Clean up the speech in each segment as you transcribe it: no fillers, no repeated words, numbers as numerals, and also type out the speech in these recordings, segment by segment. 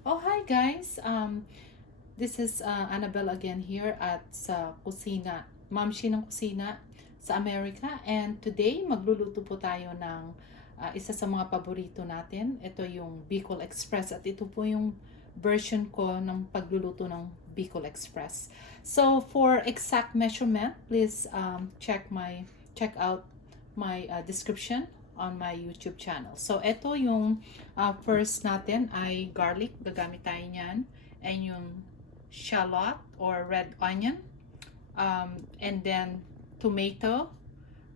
Oh, hi guys. This is Annabelle again here at sa kusina, Mamshi ng kusina sa Amerika. And today, magluluto po tayo ng isa sa mga paborito natin. Ito yung Bicol Express at ito po yung version ko ng pagluluto ng Bicol Express. So, for exact measurement, please check out my description on my YouTube channel. So, ito yung first natin ay garlic. Gagamit tayo niyan. And yung shallot or red onion. And then, tomato.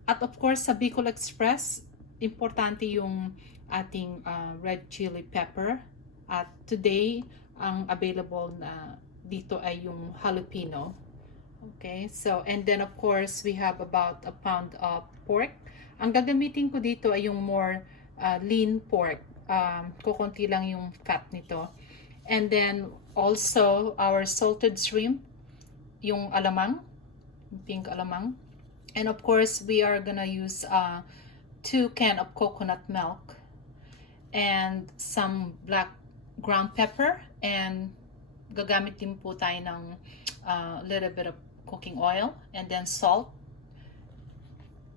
At of course, sa Bicol Express, importante yung ating red chili pepper. At today, ang available na dito ay yung jalapeno. Okay, so and then of course we have about a pound of pork. Ang gagamitin ko dito ay yung more lean pork. Kukunti lang yung fat nito. And then also our salted shrimp, yung alamang, pink alamang. And of course we are gonna use 2 cans of coconut milk and some black ground pepper, and gagamit din po tayo ng little bit of cooking oil and then salt,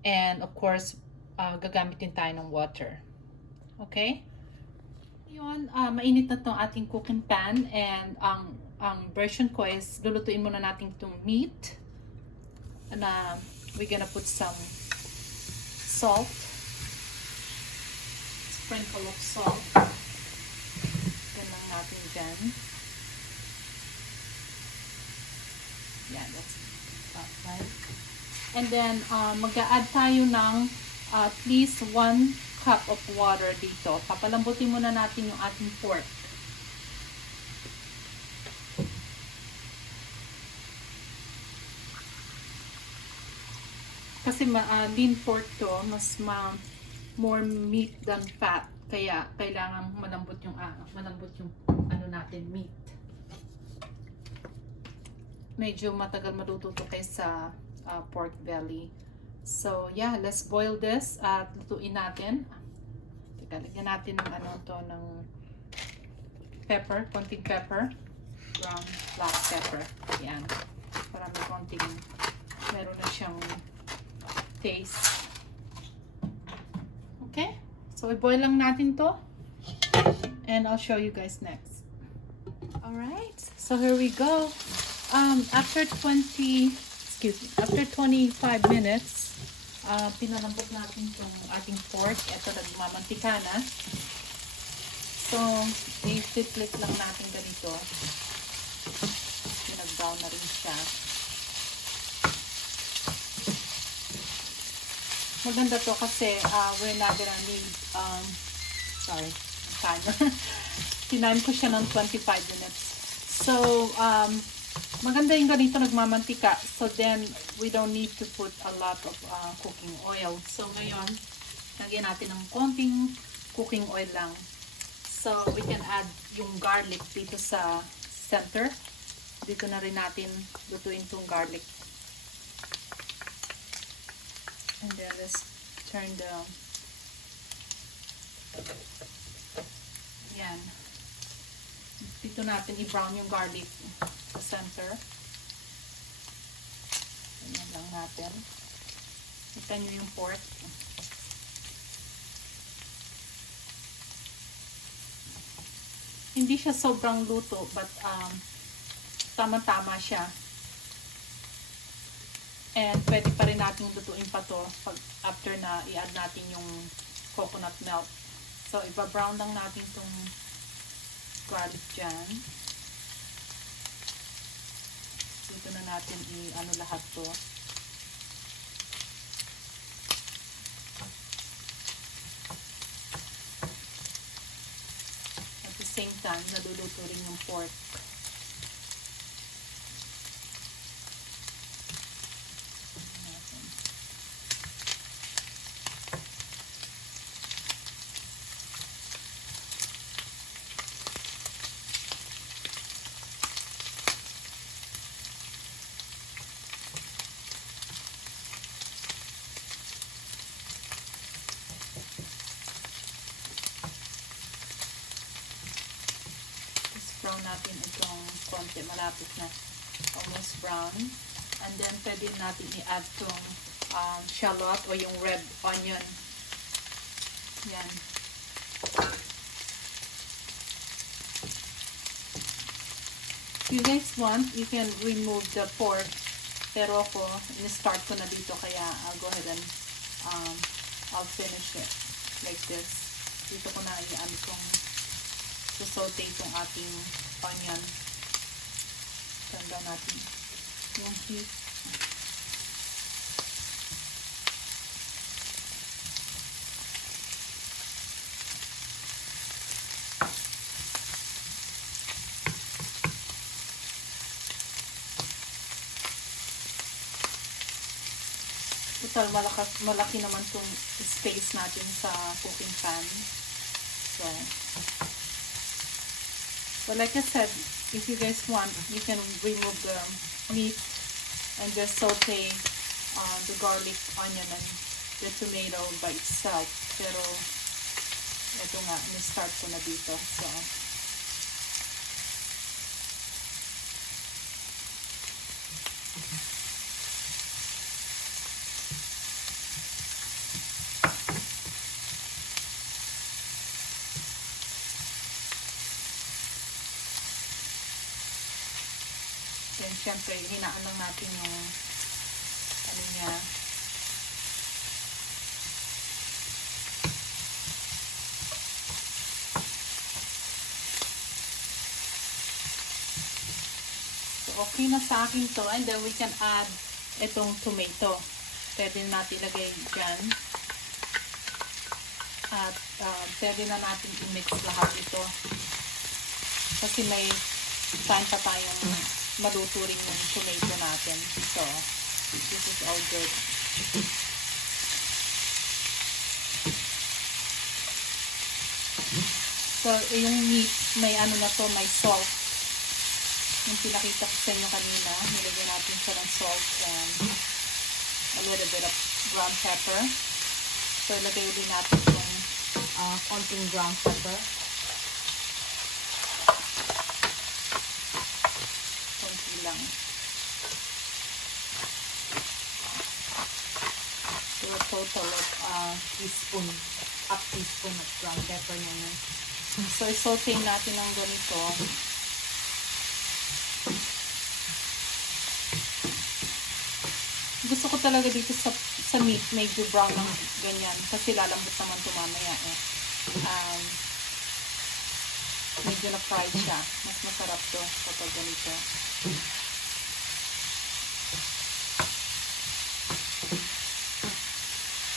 and of course gagamit din tayo ng water. Okay, yun, mainit na tong ating cooking pan, and ang version ko is lulutuin muna natin itong meat na we're gonna put some salt, sprinkle of salt. Yan lang natin dyan. Yeah, that's about right. And then, mag-a-add tayo ng at least 1 cup of water dito. Papalambutin muna natin yung ating pork. Kasi lean pork to, mas more meat than fat. Kaya kailangan malambot yung ano natin, meat. Medyo matagal maluto to kaysa pork belly. So yeah, let's boil this at lutuin natin. Teka, lagyan natin ng ng pepper, konting pepper, ground black pepper. Yan. Para may konting, meron na siyang taste. Okay? So i-boil lang natin to. And I'll show you guys next. Alright, so here we go. After 25 minutes, pinalambot natin yung ating pork. Ito, nagmamantika na. So, i-flip lang natin ganito. Pinag-brown na rin siya. Maganda to kasi we're not gonna need, sorry, timer. Tinanim ko siya ng 25 minutes. So, maganda yung ganito nagmamantika. So then, we don't need to put a lot of cooking oil. So ngayon, lagyan natin ng konting cooking oil lang. So we can add yung garlic dito sa center. Dito na rin natin lutuin itong garlic. And then let's turn the, yan. Dito natin i-brown yung garlic sa center. Ganyan lang natin. Kita nyo yung pork. Hindi siya sobrang luto, but tama-tama siya. And pwede pa rin natin lutuin pa to pag after na i-add natin yung coconut milk. So, iba-brown lang natin itong garlic dyan. Dito na natin i-ano lahat to. At the same time, naluluto rin yung pork. i-brown natin itong konti. Malapit na. Almost brown. And then, pwede natin i-add itong shallot o yung red onion. Yan. If you guys want, you can remove the pork. Pero ako, in-start ko na dito kaya I'll go ahead and I'll finish it like this. Dito ko na i-ano itong saute itong ating onion. Tanda natin yung heat. Total, malaki naman itong space natin sa cooking pan. So like I said, if you guys want, you can remove the meat and just saute the garlic, onion, and the tomato by itself. Pero, ito nga, ni-start ko na dito. So, then, syempre, hinaan lang natin yung ano niya. So, okay na sa akin to. And then, we can add itong tomato. Pwede natin ilagay dyan. At, pwede na natin i-mix lahat ito. Kasi may time pa tayong maluto rin yung tomato natin. So, this is all good. So, yung meat, may ano na to, may salt. Yung pinakita ko sa inyo kanina, nilagyan natin siya ng salt and a little bit of ground pepper. So, ilagay din natin yung konting ground pepper. Lang. So, a total of half teaspoon of ground pepper na yun. So, i-saute natin ng ganito. Gusto ko talaga dito sa meat, medyo brown ng ganyan. Kasi lalambot naman ito mamaya eh. Medyo na-fried siya. Mas masarap to kapag ganito.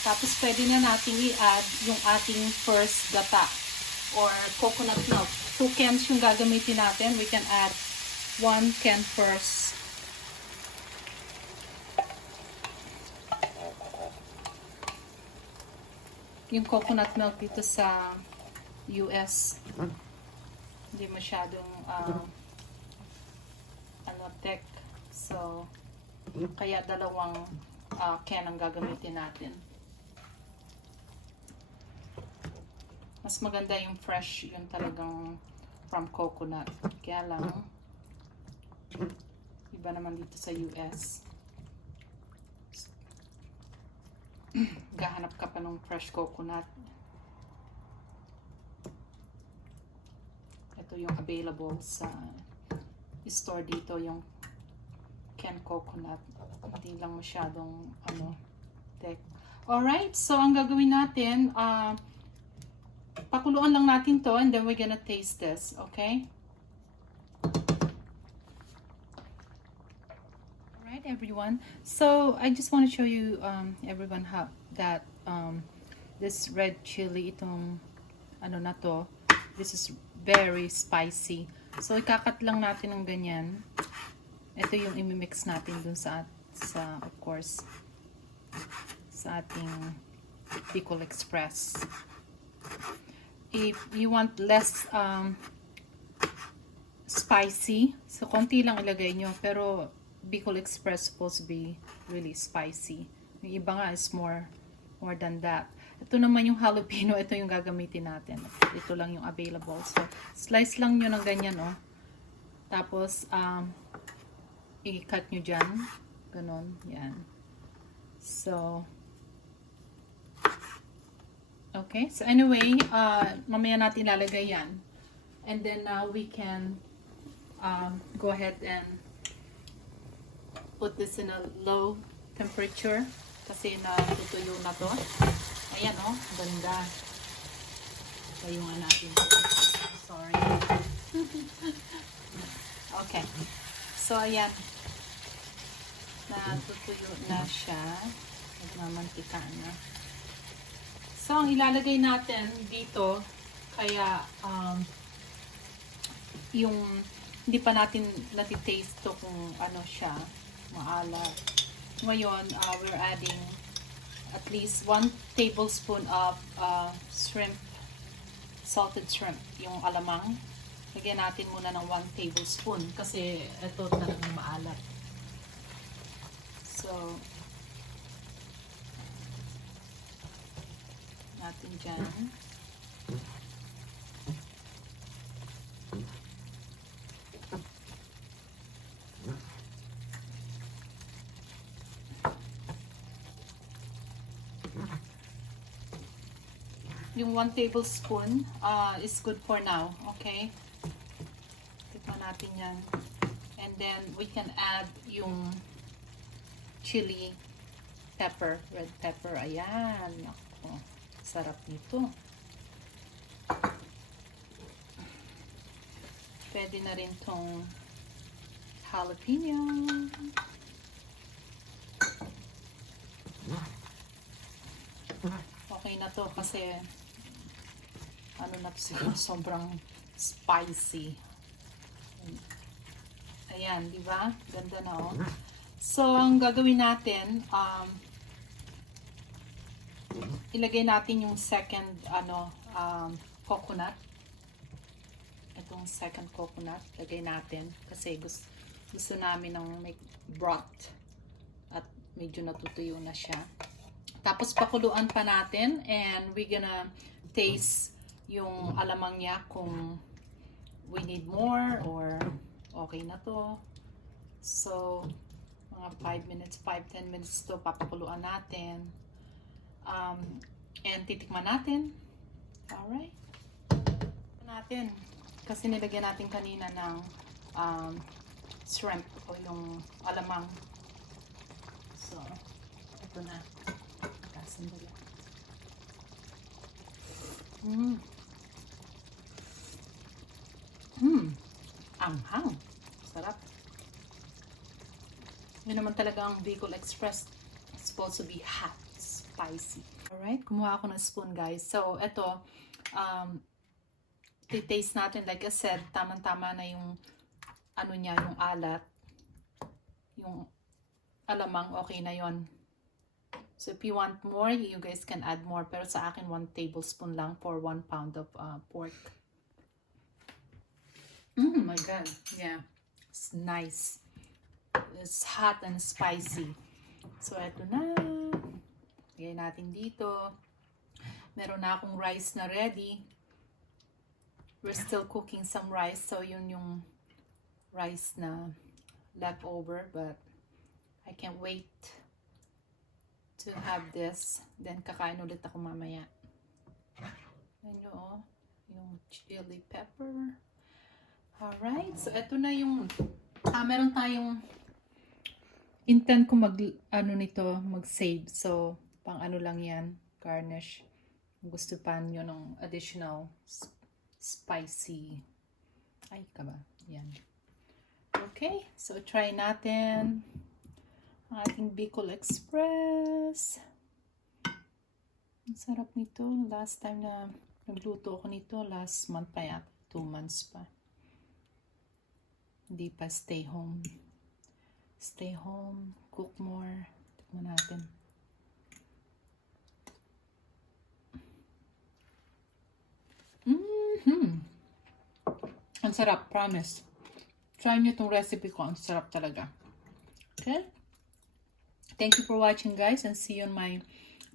Tapos pwede na natin i-add yung ating first gata or coconut milk. 2 cans yung gagamitin natin. We can add 1 can first. Yung coconut milk dito sa US hindi masyadong tech. So, kaya 2 can ang gagamitin natin. Mas maganda yung fresh, yung talagang from coconut. Kaya lang, iba naman dito sa US. Gahanap ka pa ng fresh coconut. Ito yung available sa store dito, yung canned coconut. Hindi lang masyadong tech. Alright, so ang gagawin natin, pakuluan lang natin to and then we're gonna taste this, okay? Alright everyone, so I just want to show you everyone how that this red chili, itong na to, this is very spicy. So ikakat lang natin ng ganyan. Ito yung imimix natin dun sa of course sa ating Bicol Express. If you want less spicy, so konti lang ilagay nyo, pero Bicol Express supposed to be really spicy. Yung iba nga is more than that. Ito naman yung jalapeno, ito yung gagamitin natin. Ito lang yung available. So, slice lang nyo ng ganyan, oh. Tapos, i-cut nyo dyan. Ganon. Yan. So, okay. So, anyway, mamaya natin lalagay yan. And then, now we can go ahead and put this in a low temperature. Kasi natutuyo na to. Ayan, oh. Ganda. Tayungan natin. Sorry. Okay. So, ayan. Natutuyo na siya. Nagmamantika na. So, ang ilalagay natin dito, kaya, yung, hindi pa natin natitaste to kung ano siya, maalat. Ngayon, we're adding at least 1 tablespoon of shrimp, salted shrimp, yung alamang. Lagyan natin muna ng 1 tablespoon kasi ito talagang maalat. So, natin dyan. Yung 1 tablespoon is good for now, okay? Tikman natin yan. And then, we can add yung chili pepper, red pepper. Ayan. Ako, sarap nito. Pwede na rin tong jalapeño. Okay na to kasi ano na siguro sobrang spicy. Ayan, di ba? Ganda na, oh. So, ang gagawin natin, ilagay natin yung second, coconut. Itong second coconut, lagay natin kasi gusto namin ng may broth at medyo natutuyo na siya. Tapos, pakuluan pa natin and we're gonna taste yung alamang niya kung we need more or okay na to. So, mga 5-10 minutes to papakuluan natin. And titikman natin. Alright. Natin. Kasi nilagyan natin kanina ng shrimp o yung alamang. So, ito na. Sandali. Anghang. Sarap. Yun naman talaga ang Bicol Express. It's supposed to be hot, spicy. Alright, kumuha ako ng spoon, guys. So, ito, taste natin, like I said, tamang-tama na yung ano niya, yung alat. Yung alamang, okay na yon. So, if you want more, you guys can add more. Pero sa akin, 1 tablespoon lang for 1 pound of pork. My God. Yeah. It's nice. It's hot and spicy. So, eto na. Lagay natin dito. Meron na akong rice na ready. We're still cooking some rice. So, yun yung rice na leftover. But, I can't wait to have this. Then, kakain ulit ako mamaya. Ayan nyo, oh. Yung chili pepper. Alright. So, eto na yung meron tayong intent ko mag-save. So, pang ano lang yan. Garnish. Gusto pa nyo ng additional spicy. Ay, ka ba? Yan. Okay. So, try natin ang ating Bicol Express. Ang sarap nito. Last time na nagluto ako nito, last month pa yata. 2 months pa. Hindi pa stay home. Stay home. Cook more. Tignan natin. Ang sarap. Promise. Try nyo itong recipe ko. Ang sarap talaga. Okay? Thank you for watching, guys, and see you in my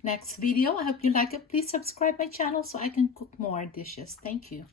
next video. I hope you like it. Please subscribe my channel so I can cook more dishes. Thank you.